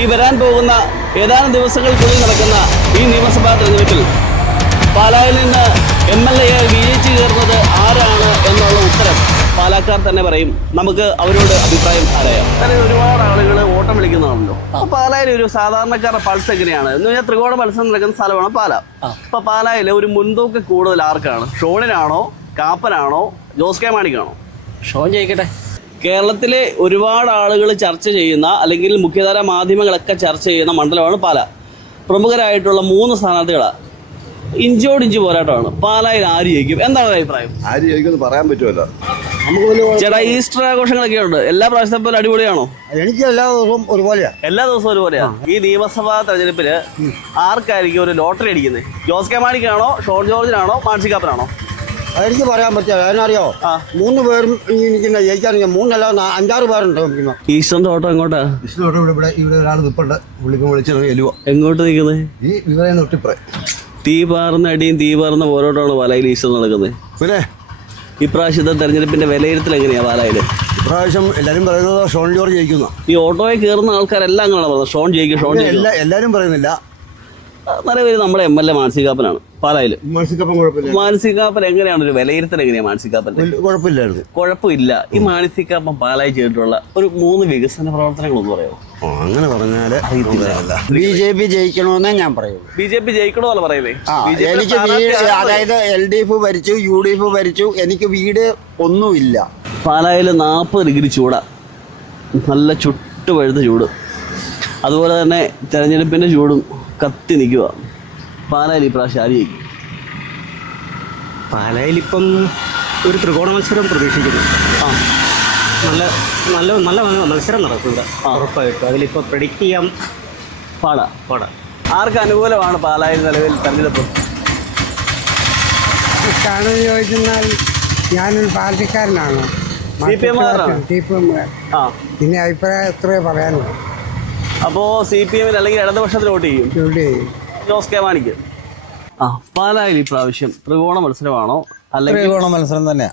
ഈ വരാൻ പോകുന്ന ഏതാനും ദിവസങ്ങൾക്കുള്ളിൽ നടക്കുന്ന ഈ നിയമസഭാ തെരഞ്ഞെടുപ്പിൽ പാലായിൽ നിന്ന് MLA വിജയിച്ചു കയറുന്നത് ആരാണ് എന്നുള്ള ഉത്തരം പാലക്കാർ തന്നെ പറയും. നമുക്ക് അവരോട് അഭിപ്രായം അറിയാം. ഒരുപാട് ആളുകൾ ഓട്ടം വിളിക്കുന്നതാണല്ലോ. പാലായിൽ ഒരു സാധാരണക്കാരുടെ പൾസ് എങ്ങനെയാണ് എന്ന് പറഞ്ഞാൽ ത്രികോണ മത്സരം നടക്കുന്ന സ്ഥലമാണ് പാല. അപ്പൊ പാലായിൽ ഒരു മുൻതൂക്കം കൂടുതൽ ആർക്കാണ്? ഷോണിനാണോ, കാപ്പനാണോ, ജോസ് കെ മാണിക്കാണോ? ഷോൺ ജയിക്കട്ടെ. കേരളത്തിലെ ഒരുപാട് ആളുകൾ ചർച്ച ചെയ്യുന്ന അല്ലെങ്കിൽ മുഖ്യധാര മാധ്യമങ്ങളൊക്കെ ചർച്ച ചെയ്യുന്ന മണ്ഡലമാണ് പാല. പ്രമുഖരായിട്ടുള്ള 3 സ്ഥാനാർത്ഥികളാണ്. ഇഞ്ചോടിഞ്ച് പോരാട്ടമാണ്. പാലായിൽ ആര് ജയിക്കും? എന്താണ് അഭിപ്രായം? ആര് ജയിക്കുമെന്ന് പറയാൻ പറ്റുമല്ലോ. ചേട്ടാ, ഈസ്റ്റർ ആഘോഷങ്ങളൊക്കെ ഉണ്ട്. എല്ലാ പ്രാവശ്യത്തെ പോലെ അടിപൊളിയാണോ? എനിക്ക് എല്ലാ ദിവസവും ഒരുപോലെയാ. എല്ലാ ദിവസവും ഒരുപോലെയാണ്. ഈ നിയമസഭാ തെരഞ്ഞെടുപ്പില് ആർക്കായിരിക്കും ഒരു ലോട്ടറി അടിക്കുന്നത്? ജോസ് കെ മാണിക്കാണോ, ഷോൺ ജോർജിനാണോ, മാൻസി കാപ്പനാണോ? എനിക്ക് പറയാൻ പറ്റില്ല. അതിനറിയോ, 3 പേരും ഇരിക്കുന്ന ജയിക്കാറില്ല. 3 അല്ല 5-6 പേരുണ്ട്. ഈസ്റ്ററിന്റെ ഓട്ടം എങ്ങോട്ടാ? ഇവിടെ ഒരാൾ നിൽപ്പുണ്ട്. പുള്ളിക്ക് വിളിച്ചത് എലുവ. എങ്ങോട്ട് നിൽക്കുന്നത്? ഈ ഇവിടെ തൊട്ടിപ്പറേ തീ പാർന്ന അടിയും തീ പാർന്ന പോരാട്ടമാണ് പാലായിൽ ഈസ്റ്റർ നടക്കുന്നത്. പിന്നെ ഇപ്രാവശ്യത്തെ തെരഞ്ഞെടുപ്പിന്റെ വിലയിരുത്തൽ എങ്ങനെയാ പാലായിൽ? ഇപ്രാവശ്യം എല്ലാവരും പറയുന്നത് ഷോൺ ജോർജ് ജയിക്കുന്ന. ഈ ഓട്ടോയിൽ കയറുന്ന ആൾക്കാരെല്ലാം അങ്ങനെ പറയുന്നത് ഷോൺ ജയിക്കും, ഷോൺ ജയിക്കും. എല്ലാവരും പറയുന്നില്ല. നിലവിൽ നമ്മുടെ MLA മാൻസി കാപ്പനാണ് പാലായിൽ. കുഴപ്പമില്ല. മാൻസി കാപ്പൻ എങ്ങനെയാണ് ഒരു വിലയിരുത്തൽ? എങ്ങനെയാ മാൻസി കാപ്പന്റെ? കുഴപ്പമില്ലായിരുന്നു. കുഴപ്പമില്ല. ഈ മാൻസി കാപ്പൻ പാലായി ചെയ്തിട്ടുള്ള ഒരു 3 വികസന പ്രവർത്തനങ്ങളൊന്നും പറയാമോ? അങ്ങനെ പറഞ്ഞാല് BJP ജയിക്കണമെന്നേ ഞാൻ പറയൂ. BJP ജയിക്കണമെന്നല്ല പറയുന്നേ. എനിക്ക് അതായത് LDF ഭരിച്ചു, UDF ഭരിച്ചു, എനിക്ക് വീട് ഒന്നുമില്ല. പാലായിൽ 40 ഡിഗ്രി ചൂടാ, നല്ല ചുട്ട് പഴുത്ത ചൂട്. അതുപോലെ തന്നെ തെരഞ്ഞെടുപ്പിന്റെ ചൂടും കത്തി നിൽക്കുക. പാലായിൽ ഈ പ്രാവശ്യം ആര് ജയിക്കും? പാലായിൽ ഇപ്പം ഒരു ത്രികോണ മത്സരം പ്രതീക്ഷിക്കുന്നു. നല്ല നല്ല നല്ല മത്സരം നടക്കും ഇവിടെ ഉറപ്പായിട്ടും. അതിലിപ്പോൾ പ്രെഡിക്റ്റ് ചെയ്യാൻ പാടാ. ആർക്ക് അനുകൂലമാണ് പാലായിൽ നിലവിൽ തെരഞ്ഞെടുപ്പ്? കാണുമെന്ന് ചോദിച്ചെന്നാൽ ഞാനൊരു പാർട്ടിക്കാരനാണ്. CPM പിന്നെ അഭിപ്രായം എത്രയോ പറയാനുള്ളൂ. അപ്പോൾ CPM അല്ലെങ്കിൽ ഇടതുപക്ഷത്തിന് വോട്ട് ചെയ്യും. ജോസ് കെ മാണിക്ക്. പാലായിൽ ഈ പ്രാവശ്യം ത്രികോണ മത്സരമാണോ അല്ലെങ്കിൽ? ത്രികോണ മത്സരം തന്നെയാ.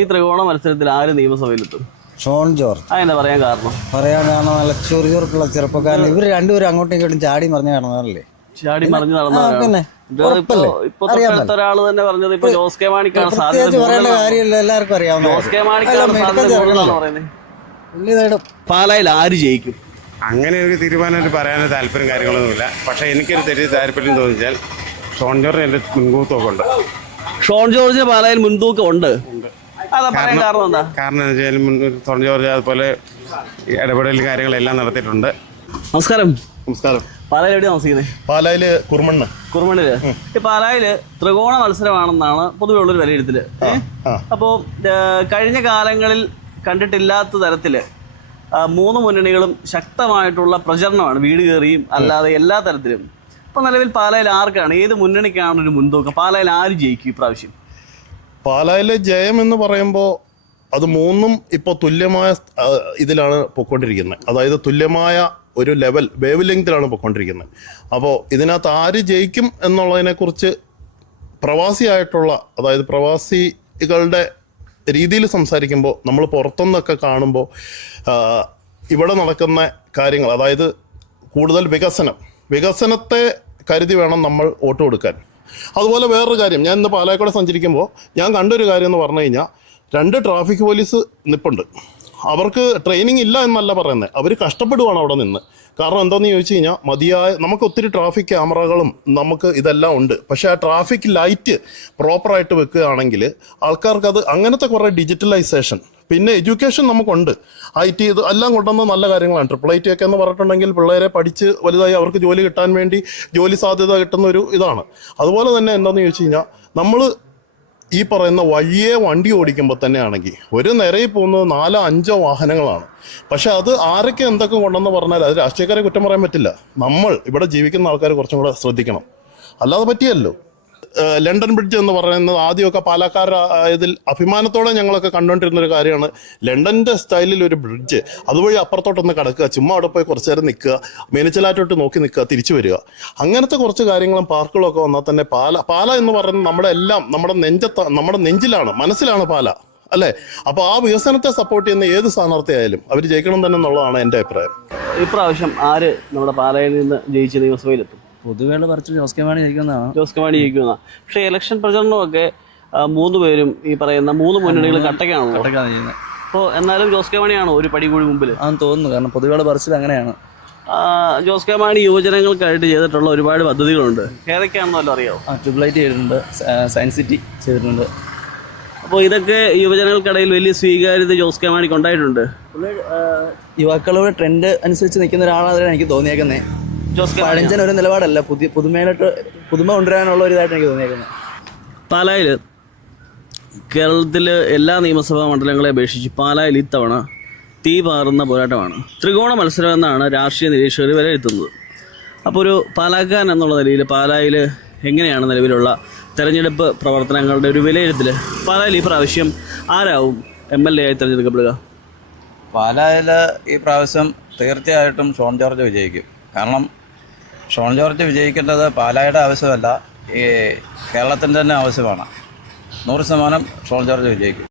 ഈ ത്രികോണ മത്സരത്തിൽ ആര് നിയമസഭയിലെത്തും? ഷോൺ ജോർജ്. അതെന്താ പറയാൻ കാരണം? നല്ല ചൊറിചൊറുക്കുള്ള ചെറുപ്പക്കാരൻ. ഇവർ രണ്ടുപേരും അങ്ങോട്ടും ഇങ്ങോട്ടും ചാടി മറിഞ്ഞ് നടന്നതല്ലേ? ചാടി മറിഞ്ഞ് നടന്നതാണ്. ഇപ്പൊ ഒരാള് തന്നെ പറഞ്ഞത് ഇപ്പൊ ജോസ് കെ മാണിക്കാണ് സാധ്യത. പറയേണ്ട കാര്യമില്ല, എല്ലാവർക്കും അറിയാവുന്ന. ജോസ് കെ മാണിക്കാണ് സാധ്യത പറയുന്നത്. പാലായിൽ ആര് ജയിക്കും? അങ്ങനെ ഒരു തീരുമാനം പറയാനൊരു താല്പര്യം കാര്യങ്ങളൊന്നുമില്ല. പക്ഷേ എനിക്കൊരു താല്പര്യം തോന്നിച്ചാൽ ഷോൺ ജോർജ് എൻ്റെ മുൻകൂക്കമൊക്കെ ഉണ്ട്. ഷോൺ ജോർജിന് പാലായിൽ മുൻതൂക്കം ഉണ്ട്. കാരണം എന്താ? കാരണം എന്താ വെച്ചാൽ ഷോൺ ജോർജ് അതുപോലെ ഇടപെടൽ കാര്യങ്ങളെല്ലാം നടത്തിയിട്ടുണ്ട്. നമസ്കാരം. നമസ്കാരം. പാലായിൽ എവിടെ താമസിക്കുന്നത്? പാലായില് കുറുമണ്ണില്. ഈ പാലായില് ത്രികോണ മത്സരമാണെന്നാണ് പൊതുവെയുള്ളൊരു വിലയിരുത്തല്. അപ്പോൾ കഴിഞ്ഞ കാലങ്ങളിൽ കണ്ടിട്ടില്ലാത്ത തരത്തില് 3 മുന്നണികളും ശക്തമായിട്ടുള്ള പ്രചരണമാണ്, വീട് കയറിയും അല്ലാതെ എല്ലാ തരത്തിലും. ഇപ്പൊ നിലവിൽ പാലായിൽ ആർക്കാണ്, ഏത് മുന്നണിക്കാണ് ഒരു മുൻതൂക്കം? പാലായിൽ ആര് ജയിക്കും ഇപ്രാവശ്യം? പാലായിലെ ജയം എന്ന് പറയുമ്പോൾ അത് 3ഉം ഇപ്പോൾ തുല്യമായ ഇതിലാണ് പൊയ്ക്കൊണ്ടിരിക്കുന്നത്. അതായത് തുല്യമായ ഒരു വേവ് ലെങ്തിലാണ് പൊയ്ക്കൊണ്ടിരിക്കുന്നത്. അപ്പോൾ ഇതിനകത്ത് ആര് ജയിക്കും എന്നുള്ളതിനെക്കുറിച്ച് പ്രവാസിയായിട്ടുള്ള, അതായത് പ്രവാസികളുടെ രീതിയിൽ സംസാരിക്കുമ്പോൾ, നമ്മൾ പുറത്തുനിന്നൊക്കെ കാണുമ്പോൾ ഇവിടെ നടക്കുന്ന കാര്യങ്ങൾ, അതായത് കൂടുതൽ വികസനത്തെ കരുതി വേണം നമ്മൾ വോട്ട് കൊടുക്കാൻ. അതുപോലെ വേറൊരു കാര്യം, ഞാൻ ഇന്ന് പാലായിക്കൂടെ സഞ്ചരിക്കുമ്പോൾ ഞാൻ കണ്ടൊരു കാര്യം എന്ന് പറഞ്ഞു കഴിഞ്ഞാൽ 2 ട്രാഫിക് പോലീസ് നിൽപ്പുണ്ട്. അവർക്ക് ട്രെയിനിങ് ഇല്ല എന്നല്ല പറയുന്നത്, അവർ കഷ്ടപ്പെടുവാണ് അവിടെ നിന്ന്. കാരണം എന്താണെന്ന് ചോദിച്ചു കഴിഞ്ഞാൽ നമുക്ക് ഒത്തിരി ട്രാഫിക് ക്യാമറകളും നമുക്ക് ഇതെല്ലാം ഉണ്ട്. പക്ഷേ ആ ട്രാഫിക് ലൈറ്റ് പ്രോപ്പറായിട്ട് വെക്കുകയാണെങ്കിൽ ആൾക്കാർക്ക് അത് അങ്ങനത്തെ കുറേ ഡിജിറ്റലൈസേഷൻ, പിന്നെ എഡ്യൂക്കേഷൻ നമുക്കുണ്ട്. IT ഇത് എല്ലാം കൊണ്ടുവന്ന നല്ല കാര്യങ്ങളാണ്. IIIT ഒക്കെ എന്ന് പറഞ്ഞിട്ടുണ്ടെങ്കിൽ പിള്ളേരെ പഠിച്ച് വലുതായി അവർക്ക് ജോലി കിട്ടാൻ വേണ്ടി ജോലി സാധ്യത കിട്ടുന്ന ഒരു ഇതാണ്. അതുപോലെ തന്നെ എന്താണെന്ന് ചോദിച്ചു കഴിഞ്ഞാൽ നമ്മൾ ഈ പറയുന്ന വഴിയെ വണ്ടി ഓടിക്കുമ്പോൾ തന്നെ ആണെങ്കിൽ ഒരു നിരയിൽ പോകുന്നത് 4-5 വാഹനങ്ങളാണ്. പക്ഷെ അത് ആരൊക്കെ എന്തൊക്കെ കൊണ്ടെന്ന് പറഞ്ഞാൽ അത് രാഷ്ട്രീയക്കാരെ കുറ്റം പറയാൻ പറ്റില്ല. നമ്മൾ ഇവിടെ ജീവിക്കുന്ന ആൾക്കാർ കുറച്ചും കൂടെ ശ്രദ്ധിക്കണം, അല്ലാതെ പറ്റിയല്ലോ. ലണ്ടൻ ബ്രിഡ്ജ് എന്ന് പറയുന്നത് ആദ്യമൊക്കെ പാലക്കാരായതിൽ അഭിമാനത്തോടെ ഞങ്ങളൊക്കെ കണ്ടുകൊണ്ടിരുന്നൊരു കാര്യമാണ്. ലണ്ടൻ്റെ സ്റ്റൈലിൽ ഒരു ബ്രിഡ്ജ്, അതുവഴി അപ്പുറത്തോട്ടൊന്ന് കിടക്കുക, ചുമ്മാ അവിടെ പോയി കുറച്ച് നേരം നിൽക്കുക, മേനിച്ചലാറ്റോട്ട് നോക്കി നിൽക്കുക, തിരിച്ചു വരിക. അങ്ങനത്തെ കുറച്ച് കാര്യങ്ങളും പാർക്കുകളും ഒക്കെ വന്നാൽ തന്നെ പാല എന്ന് പറയുന്നത് നമ്മുടെ നെഞ്ചിലാണ്, മനസ്സിലാണ് പാല. അല്ലേ? അപ്പോൾ ആ വികസനത്തെ സപ്പോർട്ട് ചെയ്യുന്ന ഏത് സ്ഥാനാർത്ഥിയായാലും അവർ ജയിക്കണം തന്നെ എന്നുള്ളതാണ് എൻ്റെ അഭിപ്രായം. ഇപ്രാവശ്യം ആര് നമ്മുടെ പാലായിൽ നിന്ന് ജയിച്ച് നിയമസഭയിലെത്തും? പൊതുവെയുള്ള പറച്ചിൽ ജോസ് കെ മാണി ജയിക്കുന്നതാണ്. ജോസ് കെ മാണി ജയിക്കുന്നതാണ്. പക്ഷേ ഇലക്ഷൻ പ്രചരണമൊക്കെ 3 പേരും ഈ പറയുന്ന 3 മുന്നണികൾ കട്ടക്കാണല്ലോ. ചെയ്യുന്നത്. അപ്പോൾ എന്നാലും ജോസ് കെ മാണിയാണോ ഒരു പടി കൂടി മുമ്പിൽ? അതെന്ന് തോന്നുന്നു. കാരണം പൊതുവെയുള്ള പറച്ചിൽ അങ്ങനെയാണ്. ജോസ് കെ മാണി യുവജനങ്ങൾക്കായിട്ട് ചെയ്തിട്ടുള്ള ഒരുപാട് പദ്ധതികളുണ്ട്. ഏതൊക്കെയാണെന്നല്ലോ അറിയാമോ? ട്രിപ്പിൾ ഐറ്റ് ചെയ്തിട്ടുണ്ട്, സയൻസ് സിറ്റി ചെയ്തിട്ടുണ്ട്. അപ്പോൾ ഇതൊക്കെ യുവജനങ്ങൾക്കിടയിൽ വലിയ സ്വീകാര്യത ജോസ് കെ മാണിക്ക് ഉണ്ടായിട്ടുണ്ട്. യുവാക്കളുടെ ട്രെൻഡ് അനുസരിച്ച് നിൽക്കുന്ന ഒരാളാണ് എനിക്ക് തോന്നിയേക്കുന്നത്. ജോസ് കെ മാണി പഴഞ്ചൻ ഒരു നിലപാടല്ല, പുതുമയിലോട്ട് പുതുമ കൊണ്ടുവരാനുള്ള ഒരു ഇതായിട്ട് എനിക്ക് തോന്നിയേക്കുന്നത്. പാലായിൽ കേരളത്തിൽ എല്ലാ നിയമസഭാ മണ്ഡലങ്ങളെ അപേക്ഷിച്ച് പാലായിൽ ഇത്തവണ തീ പാറുന്ന പോരാട്ടമാണ്. ത്രികോണ മത്സരം എന്നാണ് രാഷ്ട്രീയ നിരീക്ഷകർ വിലയിരുത്തുന്നത്. അപ്പോൾ ഒരു പാലാക്കാരൻ എന്നുള്ള നിലയിൽ പാലായിൽ എങ്ങനെയാണ് നിലവിലുള്ള തെരഞ്ഞെടുപ്പ് പ്രവർത്തനങ്ങളുടെ ഒരു വിലയിരുത്തൽ? പാലായിൽ ഈ പ്രാവശ്യം ആരാവും MLA ആയി തിരഞ്ഞെടുക്കപ്പെടുക? പാലായിൽ ഈ പ്രാവശ്യം തീർച്ചയായിട്ടും ഷോൺ ജോർജ് വിജയിക്കും. കാരണം ഷോൺ ജോർജ് വിജയിക്കേണ്ടത് പാലായുടെ ആവശ്യമല്ല, ഈ കേരളത്തിൻ്റെ തന്നെ ആവശ്യമാണ്. 100% ഷോൺ ജോർജ് വിജയിക്കും.